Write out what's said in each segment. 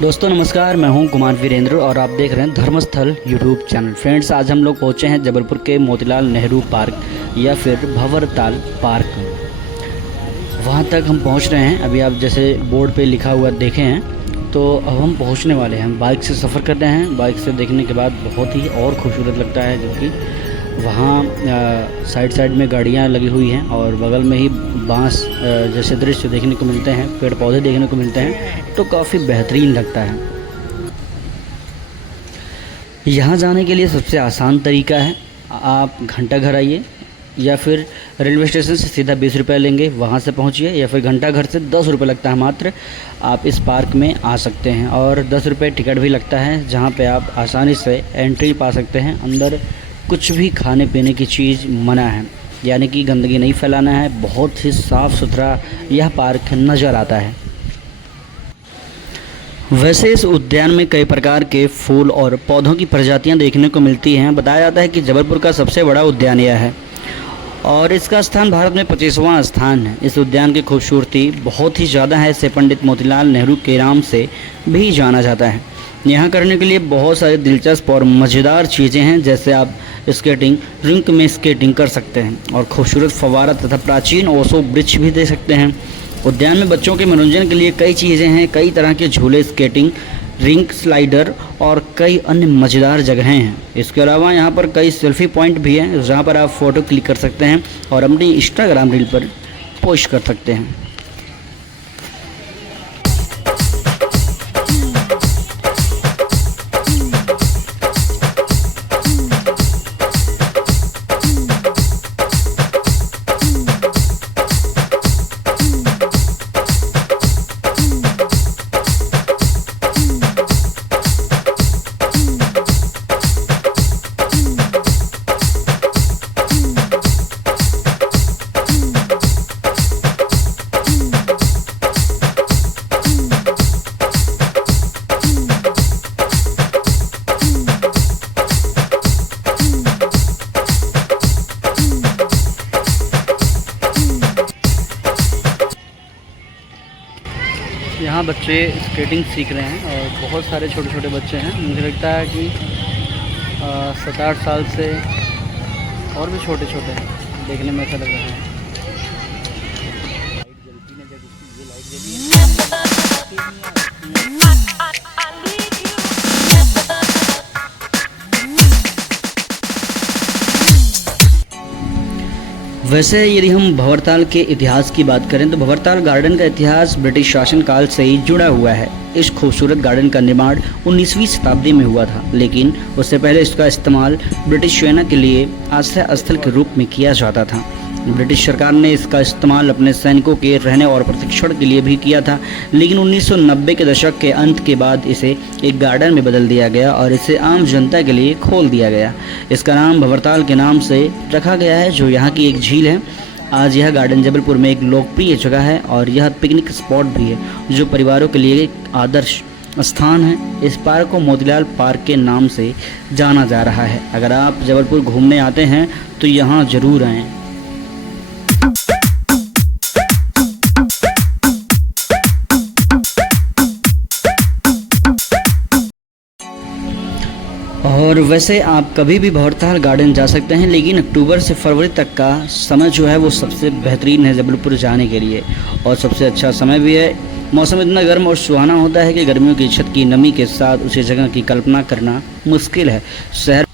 दोस्तों नमस्कार, मैं हूं कुमार वीरेंद्र और आप देख रहे हैं धर्मस्थल यूट्यूब चैनल। फ्रेंड्स, आज हम लोग पहुंचे हैं जबलपुर के मोतीलाल नेहरू पार्क या फिर भंवरताल पार्क। वहां तक हम पहुंच रहे हैं। अभी आप जैसे बोर्ड पे लिखा हुआ देखे हैं तो अब हम पहुंचने वाले हैं। बाइक से सफ़र कर रहे हैं। बाइक से देखने के बाद बहुत ही और खूबसूरत लगता है, जो कि वहाँ साइड में गाड़ियाँ लगी हुई हैं और बगल में ही बांस जैसे दृश्य देखने को मिलते हैं, पेड़ पौधे देखने को मिलते हैं, तो काफ़ी बेहतरीन लगता है। यहाँ जाने के लिए सबसे आसान तरीका है, आप घंटा घर आइए या फिर रेलवे स्टेशन से सीधा 20 रुपये लेंगे, वहाँ से पहुँचिए, या फिर घंटा घर से 10 रुपये लगता है मात्र। आप इस पार्क में आ सकते हैं और 10 रुपये टिकट भी लगता है, जहाँ पे आप आसानी से एंट्री पा सकते हैं। अंदर कुछ भी खाने पीने की चीज़ मना है, यानी कि गंदगी नहीं फैलाना है। बहुत ही साफ़ सुथरा यह पार्क नज़र आता है। वैसे इस उद्यान में कई प्रकार के फूल और पौधों की प्रजातियां देखने को मिलती हैं। बताया जाता है कि जबलपुर का सबसे बड़ा उद्यान यह है और इसका स्थान भारत में 25वां स्थान है। इस उद्यान की खूबसूरती बहुत ही ज़्यादा है। इसे पंडित मोतीलाल नेहरू के नाम से भी जाना जाता है। यहाँ करने के लिए बहुत सारी दिलचस्प और मज़ेदार चीज़ें हैं, जैसे आप स्केटिंग रिंक में स्केटिंग कर सकते हैं और खूबसूरत फव्वारा तथा प्राचीन ओशो वृक्ष भी देख सकते हैं। उद्यान में बच्चों के मनोरंजन के लिए कई चीज़ें हैं, कई तरह के झूले, स्केटिंग रिंक, स्लाइडर और कई अन्य मज़ेदार जगहें हैं। इसके अलावा यहाँ पर कई सेल्फी पॉइंट भी हैं, जहाँ पर आप फ़ोटो क्लिक कर सकते हैं और अपनी इंस्टाग्राम रील पर पोस्ट कर सकते हैं। यहाँ बच्चे स्केटिंग सीख रहे हैं और बहुत सारे छोटे छोटे बच्चे हैं। मुझे लगता है कि 7-8 साल से और भी छोटे छोटे हैं, देखने में ऐसा लग रहा है। वैसे यदि हम भंवरताल के इतिहास की बात करें तो भंवरताल गार्डन का इतिहास ब्रिटिश शासनकाल से ही जुड़ा हुआ है। इस खूबसूरत गार्डन का निर्माण 19वीं शताब्दी में हुआ था, लेकिन उससे पहले इसका इस्तेमाल ब्रिटिश सेना के लिए आश्रय स्थल के रूप में किया जाता था। ब्रिटिश सरकार ने इसका इस्तेमाल अपने सैनिकों के रहने और प्रशिक्षण के लिए भी किया था, लेकिन 1990 के दशक के अंत के बाद इसे एक गार्डन में बदल दिया गया और इसे आम जनता के लिए खोल दिया गया। इसका नाम भंवरताल के नाम से रखा गया है, जो यहाँ की एक झील है। आज यह गार्डन जबलपुर में एक लोकप्रिय जगह है और यह पिकनिक स्पॉट भी है, जो परिवारों के लिए एक आदर्श स्थान है। इस पार्क को मोतीलाल पार्क के नाम से जाना जा रहा है। अगर आप जबलपुर घूमने आते हैं तो यहाँ ज़रूर आएँ। और वैसे आप कभी भी भंवरताल गार्डन जा सकते हैं, लेकिन अक्टूबर से फरवरी तक का समय जो है वो सबसे बेहतरीन है जबलपुर जाने के लिए और सबसे अच्छा समय भी है। मौसम इतना गर्म और सुहाना होता है कि गर्मियों की छत की नमी के साथ उसी जगह की कल्पना करना मुश्किल है। शहर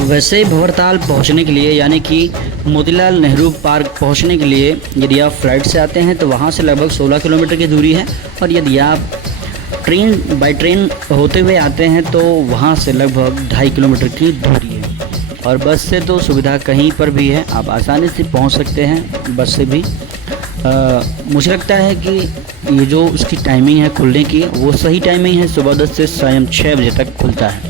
वैसे भंवरताल पहुंचने के लिए, यानी कि मोतीलाल नेहरू पार्क पहुंचने के लिए, यदि आप फ्लाइट से आते हैं तो वहां से लगभग 16 किलोमीटर की दूरी है, और यदि आप बाई ट्रेन होते हुए आते हैं तो वहाँ से लगभग 2.5 किलोमीटर की दूरी है। और बस से तो सुविधा कहीं पर भी है, आप आसानी से पहुँच सकते हैं बस से भी। मुझे लगता है कि ये जो उसकी टाइमिंग है खुलने की, वो सही टाइमिंग है। सुबह 10 से शाम 6 बजे तक खुलता है।